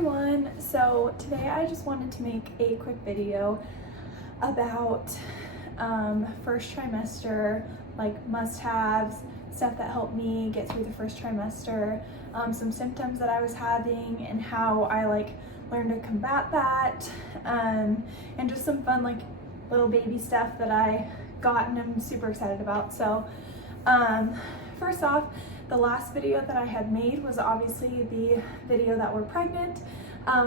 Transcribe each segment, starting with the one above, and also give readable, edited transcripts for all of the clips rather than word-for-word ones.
everyone. So today I just wanted to make a quick video about first trimester, like must-haves, stuff that helped me get through the first trimester, some symptoms that I was having and how I learned to combat that, and just some fun little baby stuff that I got and I'm super excited about. So first off, the last video that I had made was obviously the video that we're pregnant.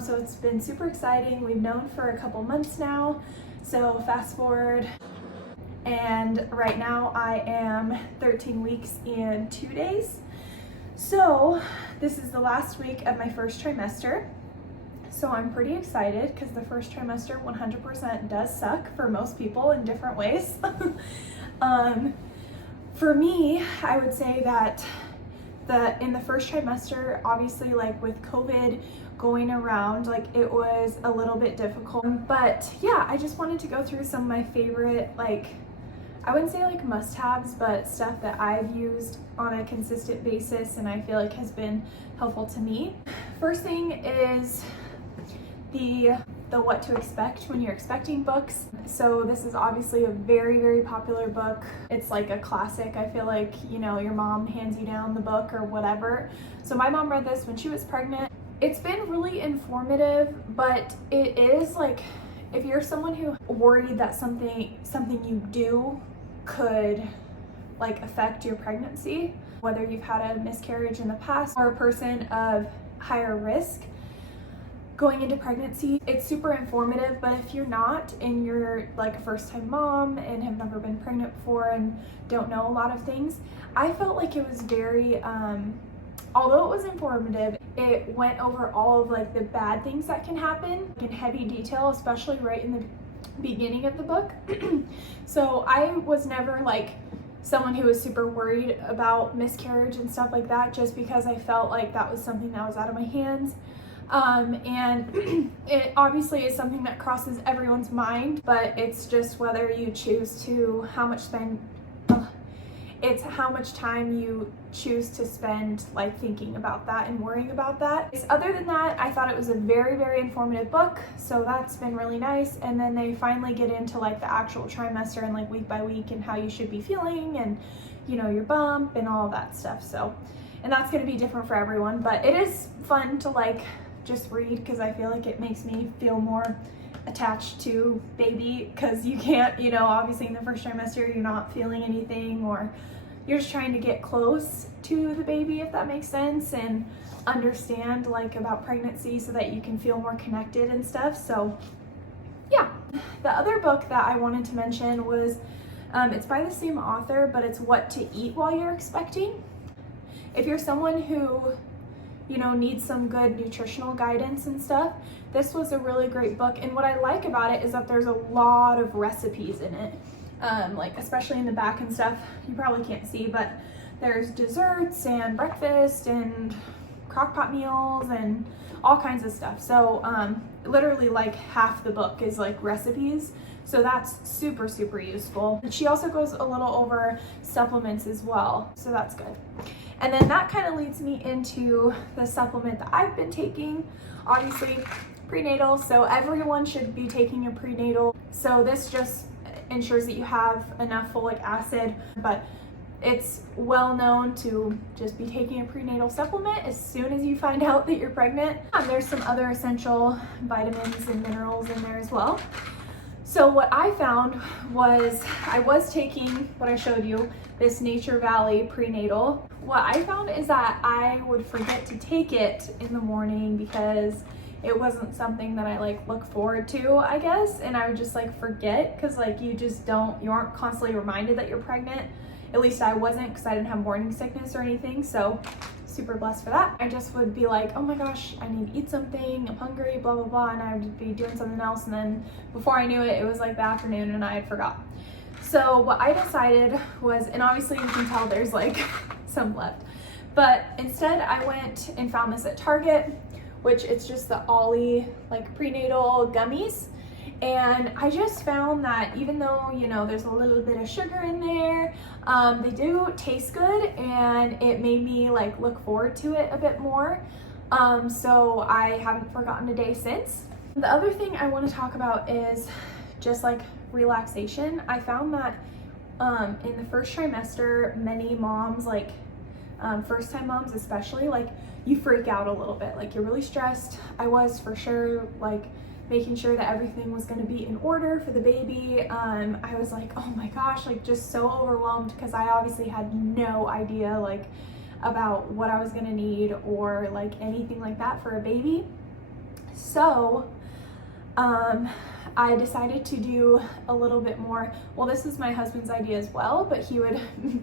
So it's been super exciting. We've known for a couple months now. So fast forward, and right now I am 13 weeks and 2 days. So this is the last week of my first trimester. So I'm pretty excited because the first trimester 100% does suck for most people in different ways. For me, I would say that in the first trimester, obviously with COVID going around, it was a little bit difficult. But yeah, I just wanted to go through some of my favorite, I wouldn't say must-haves, but stuff that I've used on a consistent basis and I feel has been helpful to me. First thing is the What to Expect When You're Expecting books. So this is obviously a very, very popular book. It's like a classic. I feel like, your mom hands you down the book or whatever. So my mom read this when she was pregnant. It's been really informative, but it is if you're someone who worried that something you do could affect your pregnancy, whether you've had a miscarriage in the past or a person of higher risk going into pregnancy, it's super informative. But if you're not and you're a first-time mom and have never been pregnant before and don't know a lot of things, I felt like it was very although it was informative, it went over all of the bad things that can happen in heavy detail, especially right in the beginning of the book. So I was never someone who was super worried about miscarriage and stuff like that, just because I felt like that was something that was out of my hands. And it obviously is something that crosses everyone's mind, but it's just whether you choose to, it's how much time you choose to spend thinking about that and worrying about that. Other than that, I thought it was a very, very informative book, so that's been really nice. And then they finally get into the actual trimester and week by week and how you should be feeling and your bump and all of that stuff. So, and that's going to be different for everyone, but it is fun to just read because I feel it makes me feel more attached to baby, because you can't, obviously in the first trimester you're not feeling anything, or you're just trying to get close to the baby, if that makes sense, and understand about pregnancy so that you can feel more connected and stuff. So yeah. The other book that I wanted to mention was it's by the same author, but it's What to Eat While You're Expecting. If you're someone who needs some good nutritional guidance and stuff, this was a really great book. And what I like about it is that there's a lot of recipes in it, especially in the back and stuff. You probably can't see, but there's desserts and breakfast and crock-pot meals and all kinds of stuff. So literally half the book is recipes. So that's super, super useful. And she also goes a little over supplements as well. So that's good. And then that kind of leads me into the supplement that I've been taking, obviously prenatal. So everyone should be taking a prenatal. So this just ensures that you have enough folic acid, but it's well known to just be taking a prenatal supplement as soon as you find out that you're pregnant. There's some other essential vitamins and minerals in there as well. So what I found was I was taking what I showed you, this Nature Valley prenatal. What I found is that I would forget to take it in the morning because it wasn't something that I look forward to, I guess, and I would just forget, because you aren't constantly reminded that you're pregnant. At least I wasn't, because I didn't have morning sickness or anything, so super blessed for that. I just would be oh my gosh, I need to eat something, I'm hungry, blah blah blah, and I would be doing something else, and then before I knew it, it was the afternoon and I had forgot. So what I decided was, and obviously you can tell there's some left, but instead I went and found this at Target, which it's just the Ollie prenatal gummies. And I just found that even though, there's a little bit of sugar in there, they do taste good, and it made me look forward to it a bit more. So I haven't forgotten a day since. The other thing I want to talk about is just like relaxation. I found that in the first trimester, many moms, like first time moms especially, like you freak out a little bit, like you're really stressed. I was for sure, like making sure that everything was going to be in order for the baby. I was like, oh my gosh, like just so overwhelmed because I obviously had no idea like about what I was going to need or like anything like that for a baby. So I decided to do a little bit more. Well, this is my husband's idea as well, but he would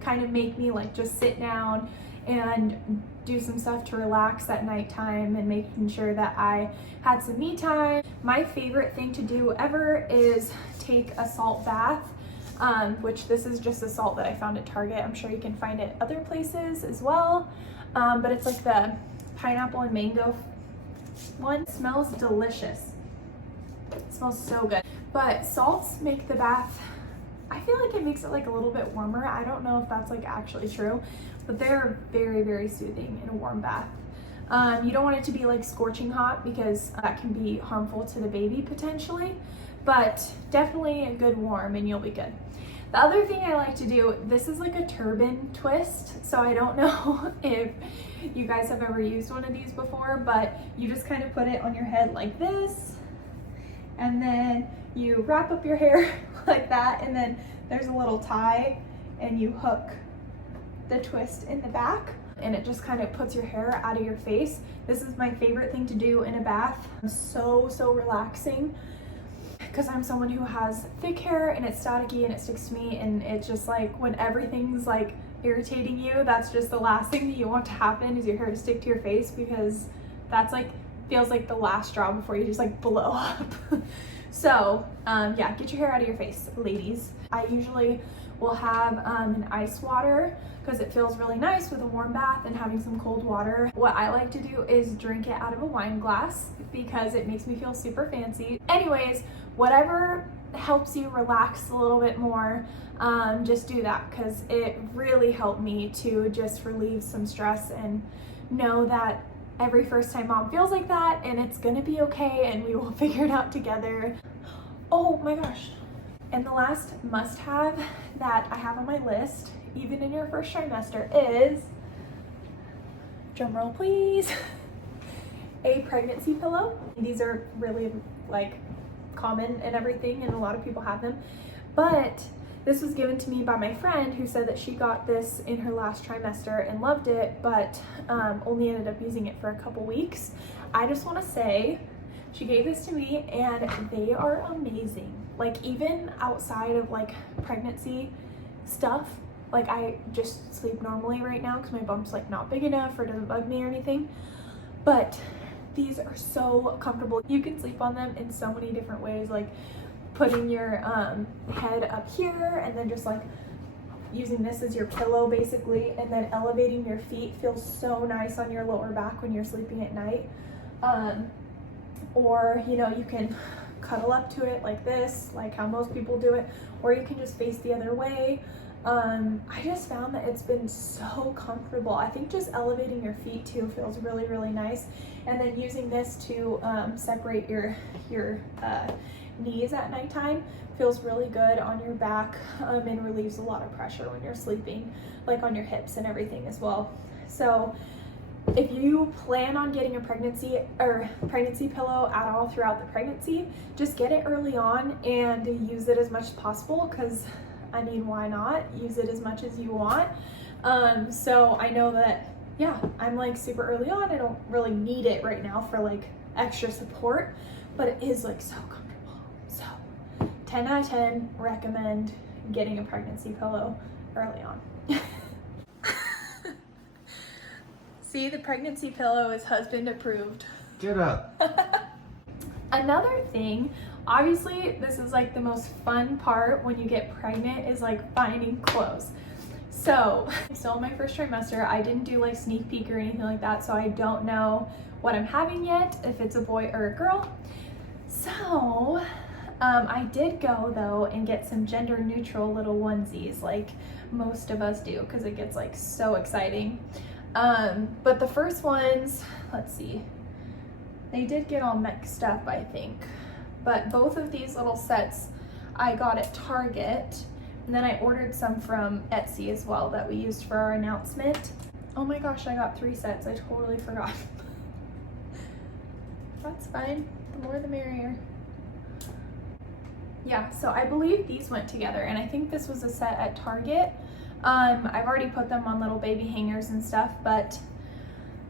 kind of make me like just sit down and do some stuff to relax at nighttime and making sure that I had some me time. My favorite thing to do ever is take a salt bath, which this is just a salt that I found at Target. I'm sure you can find it other places as well, but it's like the pineapple and mango one. It smells delicious. It smells so good. But salts make the bath, I feel like it makes it like a little bit warmer. I don't know if that's like actually true, but they're very, very soothing in a warm bath. You don't want it to be like scorching hot because that can be harmful to the baby potentially, but definitely a good warm and you'll be good. The other thing I like to do, this is like a turban twist, so I don't know if you guys have ever used one of these before, but you just kind of put it on your head like this, and then you wrap up your hair like that, and then there's a little tie and you hook the twist in the back, and it just kind of puts your hair out of your face. This is my favorite thing to do in a bath. It's so relaxing because I'm someone who has thick hair and it's staticky and it sticks to me, and it's just like when everything's like irritating you, that's just the last thing that you want to happen is your hair to stick to your face, because that's like feels like the last straw before you just like blow up. So yeah, get your hair out of your face, ladies. I usually will have an ice water because it feels really nice with a warm bath and having some cold water. What I like to do is drink it out of a wine glass because it makes me feel super fancy. Anyways, whatever helps you relax a little bit more, just do that, because it really helped me to just relieve some stress and know that every first time mom feels like that, and it's gonna be okay and we will figure it out together. Oh my gosh. And the last must-have that I have on my list, even in your first trimester, is, drumroll please, a pregnancy pillow. These are really like common and everything, and a lot of people have them, but this was given to me by my friend who said that she got this in her last trimester and loved it, but only ended up using it for a couple weeks. I just want to say she gave this to me and they are amazing. Like even outside of like pregnancy stuff, like I just sleep normally right now because my bump's like not big enough or doesn't bug me or anything, but these are so comfortable. You can sleep on them in so many different ways, like putting your head up here and then just like using this as your pillow basically, and then elevating your feet feels so nice on your lower back when you're sleeping at night. Or you know, you can cuddle up to it like this, like how most people do it, or you can just face the other way. I just found that it's been so comfortable. I think just elevating your feet too feels really nice, and then using this to separate your knees at nighttime feels really good on your back, and relieves a lot of pressure when you're sleeping, like on your hips and everything as well. So if you plan on getting a pregnancy pillow at all throughout the pregnancy, just get it early on and use it as much as possible, because I mean, why not? Use it as much as you want. So I know that, yeah, I'm like super early on. I don't really need it right now for like extra support, but it is like so comfortable. So 10 out of 10 recommend getting a pregnancy pillow early on. See, the pregnancy pillow is husband approved. Get up. Another thing, obviously this is like the most fun part when you get pregnant, is like finding clothes. So I'm still in my first trimester. I didn't do like sneak peek or anything like that, so I don't know what I'm having yet, if it's a boy or a girl. So I did go though and get some gender neutral little onesies, like most of us do, because it gets like so exciting. But the first ones, let's see, they did get all mixed up, I think. But both of these little sets I got at Target, and then I ordered some from Etsy as well that we used for our announcement. Oh my gosh, I got 3 sets. I totally forgot. That's fine. The more the merrier. Yeah, so I believe these went together, and I think this was a set at Target. I've already put them on little baby hangers and stuff, but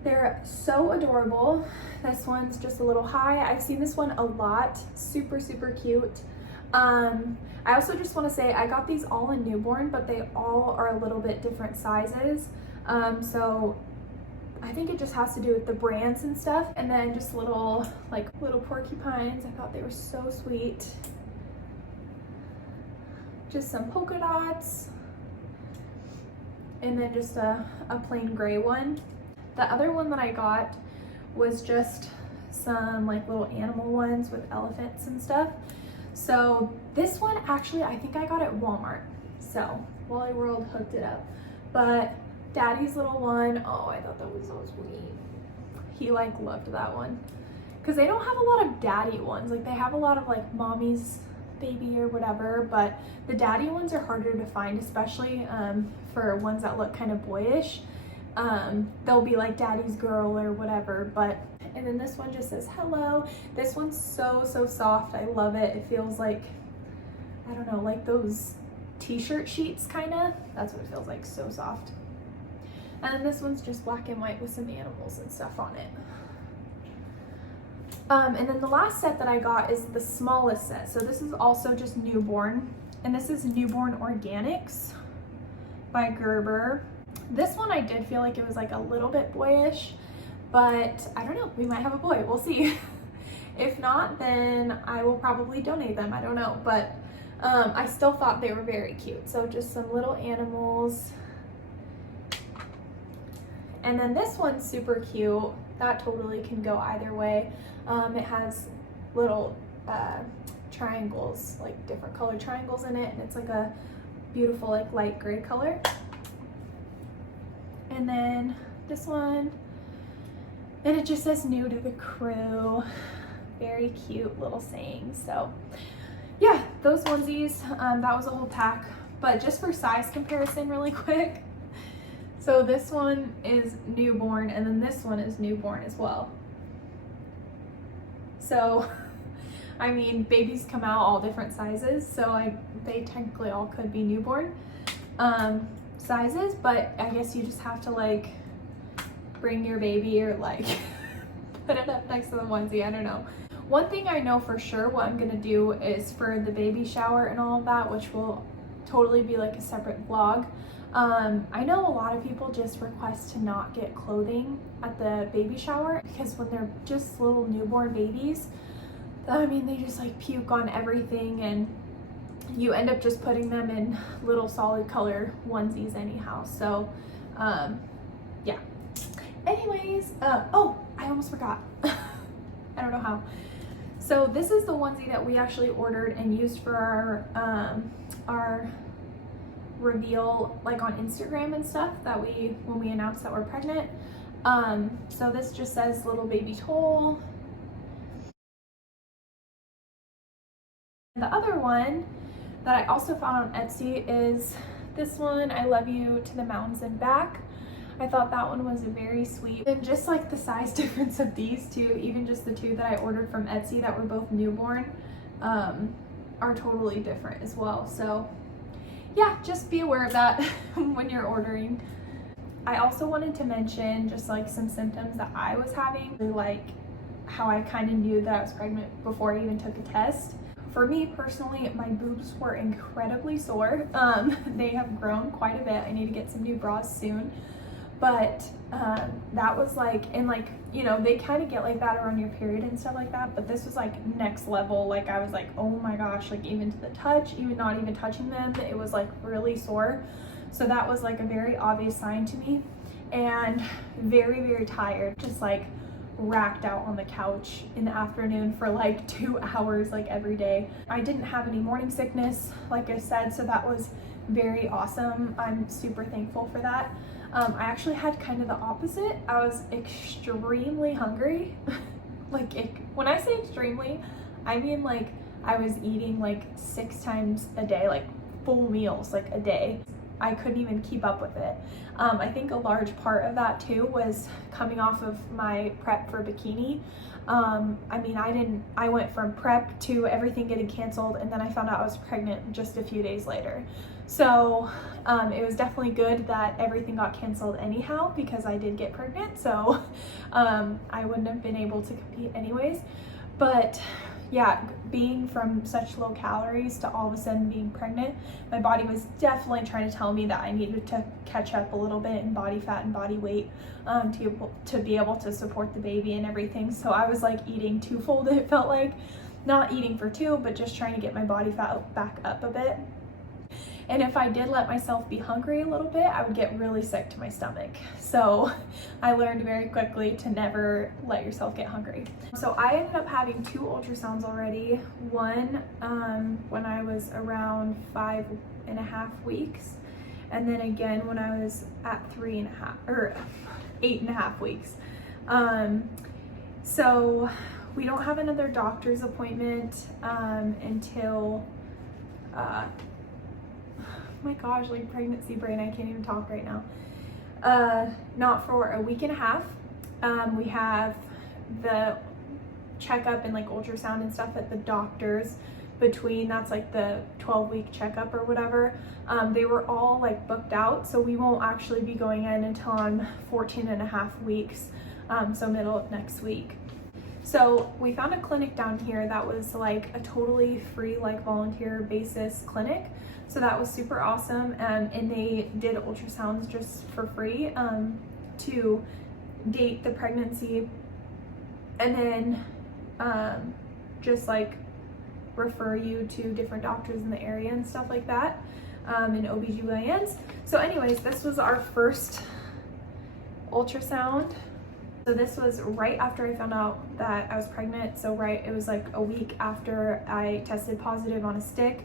they're so adorable. This one's just a little high. I've seen this one a lot. Super, super cute. I also just want to say I got these all in newborn, but they all are a little bit different sizes. So I think it just has to do with the brands and stuff. And then just little porcupines. I thought they were so sweet. Just some polka dots. And then just a plain gray one. The other one that I got was just some like little animal ones with elephants and stuff. So this one actually I think I got at Walmart. So Wally World hooked it up. But Daddy's little one, oh, I thought that was so sweet. He like loved that one. Because they don't have a lot of daddy ones. Like they have a lot of like mommy's baby or whatever, but the daddy ones are harder to find, especially for ones that look kind of boyish. They'll be like daddy's girl or whatever, and then this one just says hello. This one's so soft. I love it. It feels like, I don't know, like those t-shirt sheets kind of. That's what it feels like, so soft. And then this one's just black and white with some animals and stuff on it. And then the last set that I got is the smallest set. So this is also just newborn, and this is Newborn Organics by Gerber. This one I did feel like it was like a little bit boyish, but I don't know, we might have a boy, we'll see. If not, then I will probably donate them, I don't know, but I still thought they were very cute. So just some little animals. And then this one's super cute. That totally can go either way. It has little triangles, like different colored triangles in it, and it's like a beautiful like light gray color. And then this one, and it just says new to the crew. Very cute little saying. So yeah, those onesies, that was a whole pack. But just for size comparison really quick, so this one is newborn, and then this one is newborn as well. So, I mean, babies come out all different sizes, so they technically all could be newborn sizes, but I guess you just have to like bring your baby or like put it up next to the onesie, I don't know. One thing I know for sure what I'm gonna do is for the baby shower and all of that, which will totally be like a separate vlog. I know a lot of people just request to not get clothing at the baby shower because when they're just little newborn babies, I mean, they just like puke on everything, and you end up just putting them in little solid color onesies anyhow. So yeah, anyways, oh, I almost forgot. I don't know how. So this is the onesie that we actually ordered and used for our reveal, like on Instagram and stuff, that when we announced that we're pregnant. So this just says little baby Toll. The other one that I also found on Etsy is this one, I Love You to the Mountains and Back. I thought that one was very sweet. And just like the size difference of these two, even just the two that I ordered from Etsy that were both newborn, are totally different as well. So yeah, just be aware of that when you're ordering. I also wanted to mention just like some symptoms that I was having, like how I kind of knew that I was pregnant before I even took a test. For me personally, my boobs were incredibly sore. They have grown quite a bit. I need to get some new bras soon. But that was like, and like, you know, they kind of get like that around your period and stuff like that, but this was like next level. Like I was like, oh my gosh, like even to the touch, even not even touching them, it was like really sore. So that was like a very obvious sign to me, and very tired, just like racked out on the couch in the afternoon for like 2 hours, like every day. I didn't have any morning sickness, like I said, so that was very awesome. I'm super thankful for that. I actually had kind of the opposite. I was extremely hungry. When I say extremely, I mean like I was eating like 6 times a day, like full meals like a day. I couldn't even keep up with it. I think a large part of that too was coming off of my prep for bikini. I mean, I went from prep to everything getting canceled, and then I found out I was pregnant just a few days later. So it was definitely good that everything got canceled anyhow, because I did get pregnant, so I wouldn't have been able to compete anyways. But yeah, being from such low calories to all of a sudden being pregnant, my body was definitely trying to tell me that I needed to catch up a little bit in body fat and body weight to be able to support the baby and everything. So I was like eating twofold, it felt like. Not eating for two, but just trying to get my body fat back up a bit. And if I did let myself be hungry a little bit, I would get really sick to my stomach. So I learned very quickly to never let yourself get hungry. So I ended up having 2 ultrasounds already. One when I was around 5.5 weeks, and then again when I was at 8.5 weeks. So we don't have another doctor's appointment until my gosh, like pregnancy brain, I can't even talk right now. Not for a week and a half. We have the checkup and like ultrasound and stuff at the doctor's between, that's like the 12-week checkup or whatever. They were all like booked out, so we won't actually be going in until I'm 14.5 weeks, so middle of next week. So we found a clinic down here that was like a totally free, like volunteer basis clinic. So that was super awesome. And they did ultrasounds just for free to date the pregnancy, and then just like refer you to different doctors in the area and stuff like that, and OBGYNs. So anyways, this was our first ultrasound. So this was right after I found out that I was pregnant. So it was like a week after I tested positive on a stick.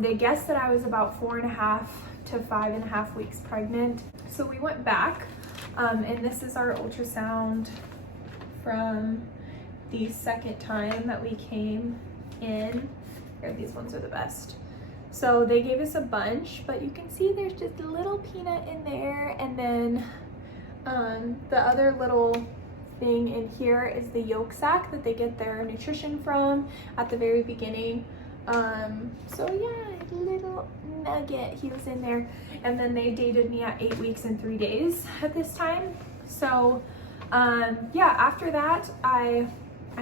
They guessed that I was about 4.5 to 5.5 weeks pregnant. So we went back, and this is our ultrasound from the second time that we came in. Here, these ones are the best. So they gave us a bunch, but you can see there's just a little peanut in there, and then the other little thing in here is the yolk sac that they get their nutrition from at the very beginning. So yeah, little nugget, he was in there. And then they dated me at 8 weeks and 3 days at this time. So yeah, after that, I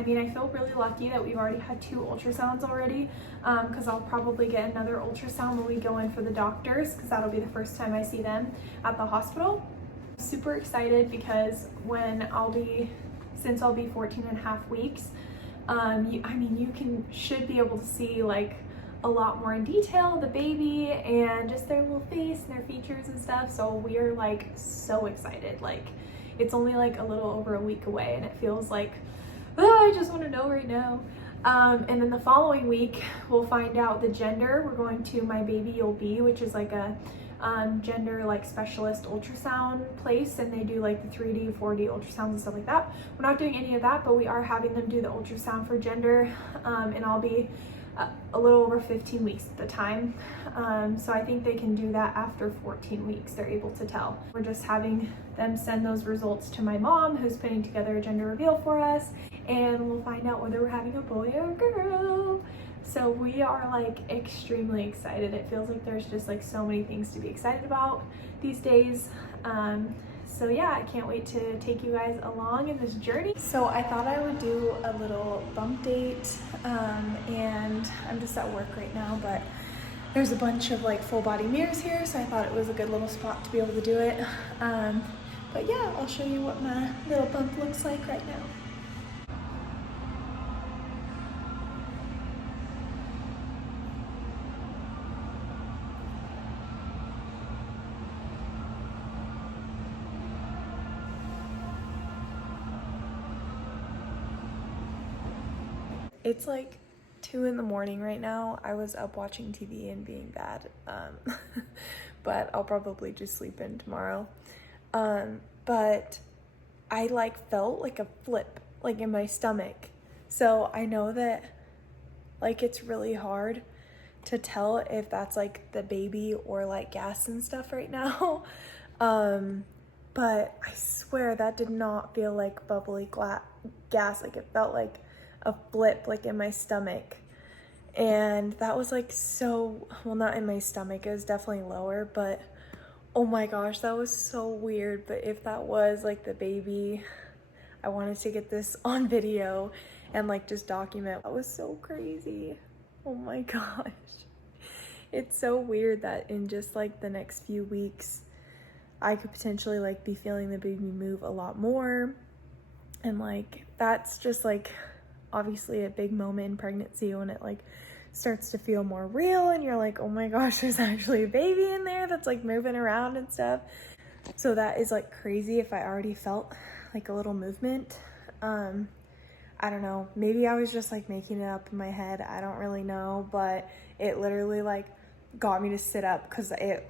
mean, I feel really lucky that we've already had 2 ultrasounds already, because I'll probably get another ultrasound when we go in for the doctors, because that'll be the first time I see them at the hospital. Super excited because since I'll be 14.5 weeks, you should be able to see like a lot more in detail the baby and just their little face and their features and stuff. So we are like so excited. Like it's only like a little over a week away, and it feels like, oh, I just want to know right now. And then the following week we'll find out the gender. We're going to My Baby You'll Be, which is like a gender like specialist ultrasound place, and they do like the 3D, 4D ultrasounds and stuff like that. We're not doing any of that, but we are having them do the ultrasound for gender, and I'll be a little over 15 weeks at the time. So I think they can do that after 14 weeks, they're able to tell. We're just having them send those results to my mom, who's putting together a gender reveal for us, and we'll find out whether we're having a boy or a girl. So we are like extremely excited. It feels like there's just like so many things to be excited about these days. So yeah, I can't wait to take you guys along in this journey. So I thought I would do a little bump date, and I'm just at work right now, but there's a bunch of like full body mirrors here, so I thought it was a good little spot to be able to do it. But yeah, I'll show you what my little bump looks like right now. It's like 2 in the morning right now. I was up watching TV and being bad, but I'll probably just sleep in tomorrow. But I like felt like a flip like in my stomach. So I know that like it's really hard to tell if that's like the baby or like gas and stuff right now. But I swear that did not feel like bubbly gas. Like it felt like a flip like in my stomach. And that was like so, well, not in my stomach, it was definitely lower, but oh my gosh, that was so weird. But if that was like the baby, I wanted to get this on video and like just document. That was so crazy. Oh my gosh. It's so weird that in just like the next few weeks, I could potentially like be feeling the baby move a lot more. And like, that's just like obviously a big moment in pregnancy when it like starts to feel more real and you're like, oh my gosh, there's actually a baby in there that's like moving around and stuff. So that is like crazy if I already felt like a little movement. I don't know, maybe I was just like making it up in my head, I don't really know, but it literally like got me to sit up because it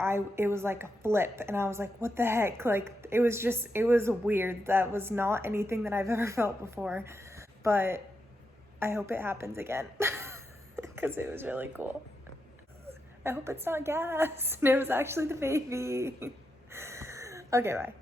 was like a flip and I was like, what the heck? Like it was weird. That was not anything that I've ever felt before, but I hope it happens again because it was really cool. I hope it's not gas and it was actually the baby. Okay, bye.